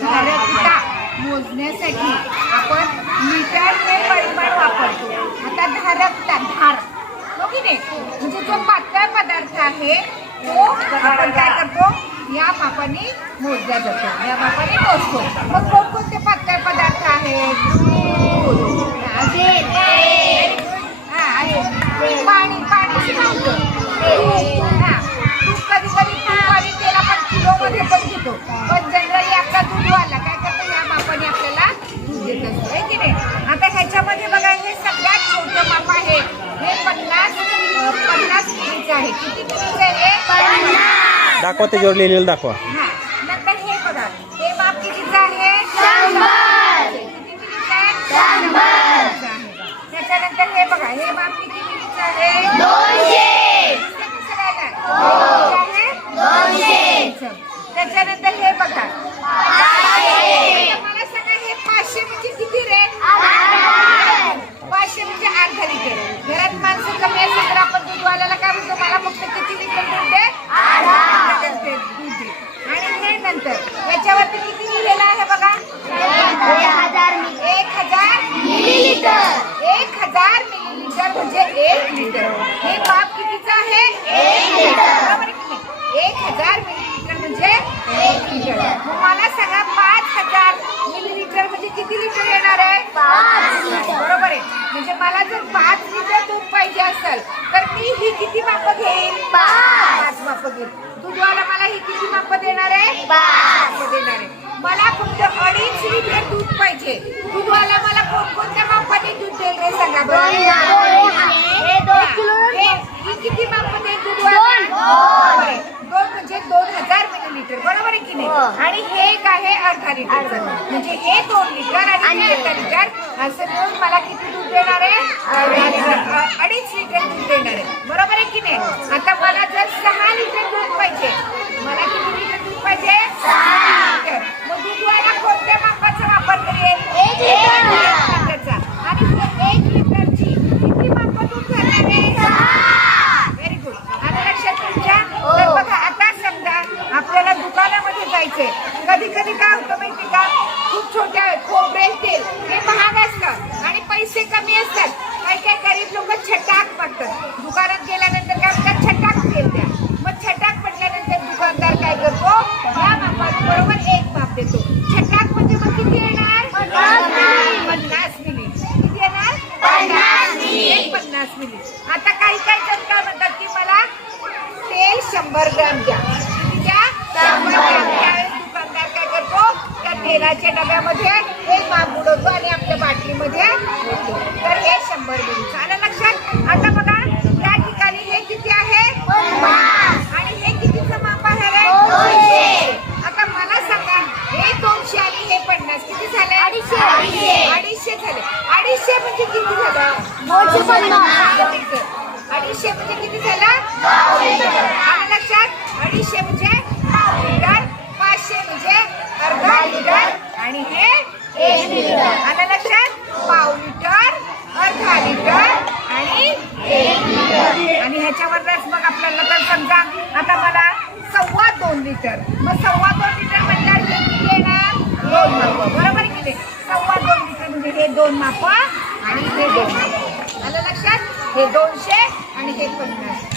धारकता मोजण्यासाठी आपण मीटरचे परिमाण वापरतो. आता धारकता धार. हो की नाही? म्हणजे जो पातळ पदार्थ आहे तो आपण काय करतो? या मापाने मोजला जातो. या मापाने मोजतो. मग कोणकोणते पातळ पदार्थ आहेत? पाणी पाणी कधी कधी तूप आणि तेल आपण किलोमध्ये पण घेतो. पण जनरली आपला दूधवाला काय करतो या मापाने आपल्याला दूध देत असतो आहे की नाही आता ह्याच्यामध्ये बघा हे सगळ्यात छोटं माप आहे हे पन्नास अं, पन्नास मिलीचं आहे? दाखवा त्याच्यावर लिहिलेलं दाखवा. हा. नंतर हे बघा. हे माप कितीचं आहे? हे बघा हे माप किती मिलीचं आहे. त्याच्यानंतर हे बघा आता मला सांगा हे पाचशे म्हणजे किती रे पाचशे म्हणजे अर्धा लिटर घरात माणसं कमी असेल तर आपण दूधवाल्याला काय म्हणतो? मला फक्त किती लिटर दूध दे. दूध. आणि हे नंतर. याच्यावरती किती लिहिलेलं आहे बघा? एक हजार एक हजार मिलीलिटर. म्हणजे एक लिटर. हे माप कितीचं आहे? बरोबर आहे की नाही? एक हजार मिलीलिटर म्हणजे एक लिटर. मला सांगा पाच हजार मिलीलिटर म्हणजे किती लिटर येणार? म्हणजे मला जर पाच लिटर दूध पाहिजे असेल तर मी ही किती माप घेईन? पाच. माप घेईन. दूधवाला मला ही किती माप देणार आहे? मापं देणार आहे. मला फक्त अडीच लिटर दूध पाहिजे. दूधवाला मला कोणकोणत्या मापाने दूध देईल रे सांगा बरं हे दोन किलो. हे- ही किती माप देईल दूधवाला होय. दोन म्हणजे दोन मिलीलिटर बरोबर आहे की नाही? आणि हे एक आहे अर्धा लिटर म्हणजे हे दोन लिटर आणि हे अर्धा लिटर असं मिळून मला किती दूध देणार आहे? लिटर. अडीच लिटर दूध देणार आहे. बरोबर आहे की नाही? आता मला जर सहा लिटर दूध पाहिजे मला किती लिटर दूध पाहिजे सहा लिटर मग दूधवाला कोणत्या मापाचा वापर करेल एक लिटर. लिटरचा आणि हे एक लिटरची किती माप दूध करणार आहे व्हेरी गुड आता लक्षात तुमच्या तर बघा आता समजा आपल्याला दुकानामध्ये जायचंय कधी कधी काय होतं माहिती का खूप छोट्या खोबरेल तेल हे महाग असतं आणि पैसे कमी असतात. काही काही गरीब लोक छटाक पडतात. दुकानात गेल्यानंतर काय म्हणतात? छटाक तेल द्या मग छटाक म्हटल्यानंतर दुकानदार काय करतो? या मापात बरोबर एक माप देतो. छटाक म्हणजे मग किती येणार? पन्नास मिनिट. किती येणार? पन्नास एक पन्नास मिनिट. आता काही काही जण काय म्हणतात की मला तेल शंभर ग्रॅम द्या. द्या. शंभर ग्रॅम. त्यावेळेस दुकानदार काय करतो? त्या तेलाच्या डब्यामध्ये एक माप बुडवतो आणि आपल्या बाटलीमध्ये ठेवतो. तर हे शंभर मिली आलं लक्षात आता बघा त्या ठिकाणी हे किती आहे आणि हे कितीचं माप आहे रे दोनशे. आता मला सांगा हे दोनशे आणि हे पन्नास किती झाले अडीचशे. अडीचशे. अडीचशे झाले अडीचशे म्हणजे किती झालं दोनशे पन्नास. अडीचशे म्हणजे किती झालं लक्षात अडीचशे म्हणजे लिटर पाचशे म्हणजे अर्धा लिटर आणि हे एक लिटर आलं लक्षात पाव लिटर अर्धा लिटर आणि एक लिटर आणि ह्याच्यावरच मग आपल्याला तर समजा आता मला सव्वा दोन लिटर मग सव्वा दोन लिटर म्हणल्यावर हे किती येणार दोन माप बरोबर किती की सव्वा दोन लिटर म्हणजे हे दोन माप आणि हे दोन माप आलं लक्षात? हे दोनशे आणि हे पन्नास.